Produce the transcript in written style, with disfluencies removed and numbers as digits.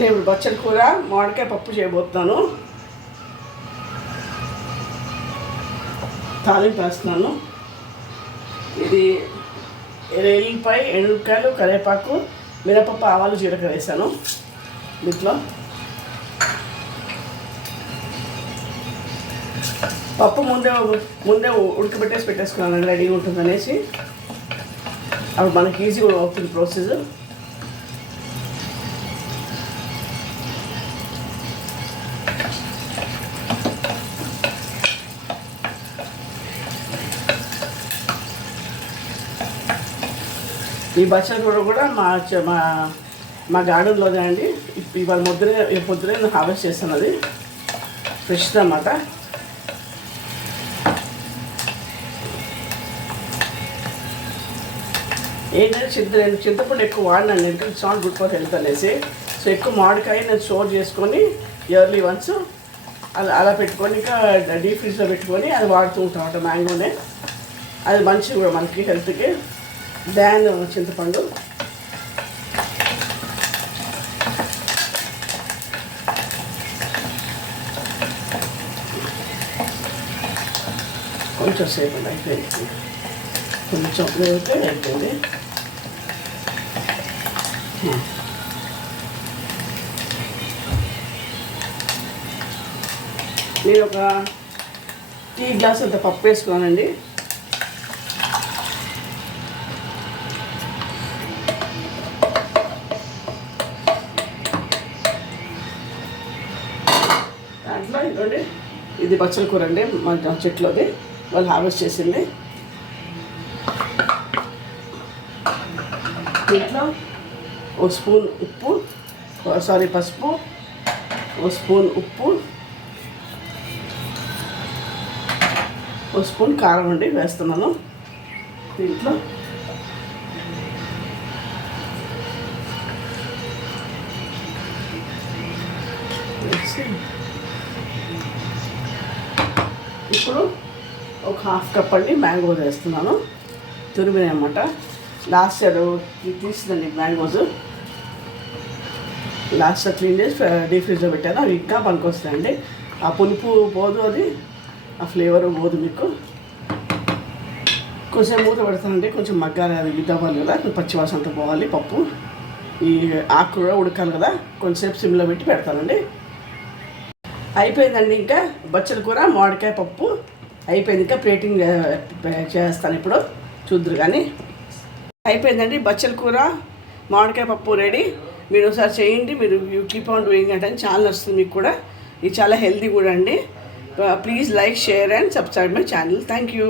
నేను బచ్చల కూర మామిడికాయ పప్పు చేయబోతున్నాను. తాలింపు వేస్తున్నాను. ఇది ఎల్లిపాయ, ఎండుకాయలు, కరివేపాకు, మినపప్పు, ఆవాలు, జీలకర్ర వేసాను. దీంట్లో పప్పు ముందే ఉడకబెట్టేసి పెట్టేసుకున్నాను, రెడీగా ఉంటుంది అనేసి. అప్పుడు మనకి ఈజీగా అవుతుంది ప్రాసెస్. ఈ బచ్చల కూర కూడా మా గార్డెన్లోనే అండి. ఇవాళ పొద్దునే నేను హార్వెస్ట్ చేస్తాను. అది ఫ్రెష్ అన్నమాట. ఏంటంటే చింతపండు ఎక్కువ వాడినాను, ఎందుకంటే it's not good for health అనేసి. సో ఎక్కువ మామిడికాయ నేను స్టోర్ చేసుకొని ఇయర్లీ వన్స్ అలా పెట్టుకొని ఇంకా డీప్ ఫ్రిడ్జ్లో పెట్టుకొని అది వాడుతూ ఉంటాం అన్నమాట. మ్యాంగోనే అది మంచిది కూడా మనకి హెల్త్కి దాన్ చింతపండు. కొంచెం సేపు అయిపోయింది, కొంచెం వేస్తే అయిపోయింది. నేను ఒక టీ గ్లాస్ అంత పప్పు వేసుకున్నానండి. దాంట్లో ఇదిగోండి, ఇది బచ్చల కూర అండి, మా చెట్లోది వాళ్ళు హార్వెస్ట్ చేసింది. దీంట్లో ఓ స్పూన్ ఉప్పు, పసుపు, ఓ స్పూన్ ఉప్పు, ఓ స్పూన్ కారం అండి వేస్తున్నాను. దీంట్లో ఇప్పుడు ఒక హాఫ్ కప్ అండి మ్యాంగోస్ వేస్తున్నాను, తురిమినాయి అన్నమాట. లాస్ట్ ఇయర్ తీసిందండి మ్యాంగోస్. లాస్ట్ 3 days డీప్ ఫ్రిడ్జ్లో పెట్టాను. అవి ఇంకా పనికొస్తాయండి. ఆ పులుపు పోదు, అది ఆ ఫ్లేవర్ పోదు మీకు. కొంచెం మూత పెడతానండి, కొంచెం మగ్గాలి, అది ఇద్దవ్వాలి కదా, పచ్చివాసనతో పోవాలి పప్పు. ఈ ఆకు కూడా ఉడకాలి కదా, కొంచెంసేపు సిమ్లో పెట్టి పెడతానండి. అయిపోయిందండి. ఇంకా బచ్చల కూర మామిడికాయ పప్పు అయిపోయింది. ఇంకా ప్లేటింగ్ చేస్తాను ఇప్పుడు, చూద్దరు కానీ. అయిపోయిందండి బచ్చల కూర మామిడికాయ పప్పు రెడీ. మీరు ఒకసారి చేయండి, మీరు యూ కీప్ ఆన్ డూయింగ్ అంటే చాలా నచ్చుతుంది మీకు కూడా. ఇది చాలా హెల్తీ కూడా అండి. Please like, share and subscribe my channel. Thank you.